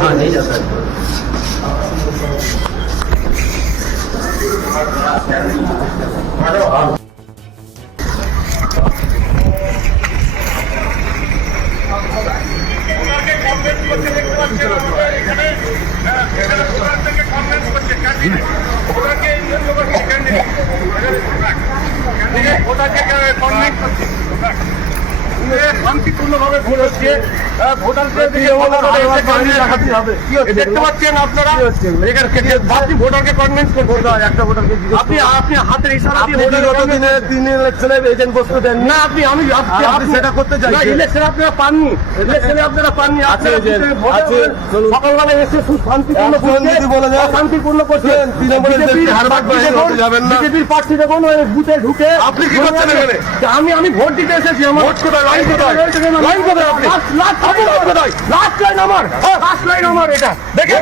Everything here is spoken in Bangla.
हाँ नहीं जाता है। শান্তিপূর্ণভাবে ভোট হচ্ছে, ভোটারদের দেখতে পাচ্ছেন আপনারা, আপনি ভোটারকে কনভিন্স করছেন। একটা ভোটারকে আপনি হাতের ইশারা দিয়ে তিন ইলেকশনে এজেন্ট বসতে দেন না। আপনি সেটা করতে চাই। ইলেকশন আপনারা পাননি, ইলেকশনে আপনারা পাননি। সকালবেলা এসে শান্তিপূর্ণ করছেন। বিজেপির প্রার্থী দেখুন বুথে ঢুকে আপনি কি করছেন এখানে? আমি ভোট দিতে এসেছি। আমার ভোট কোথায়? লাইন কোথায়? লাইন কোথায়? আপনি লাস্ট লাইন আমার, লাস্ট লাইন আমার। এটা দেখেন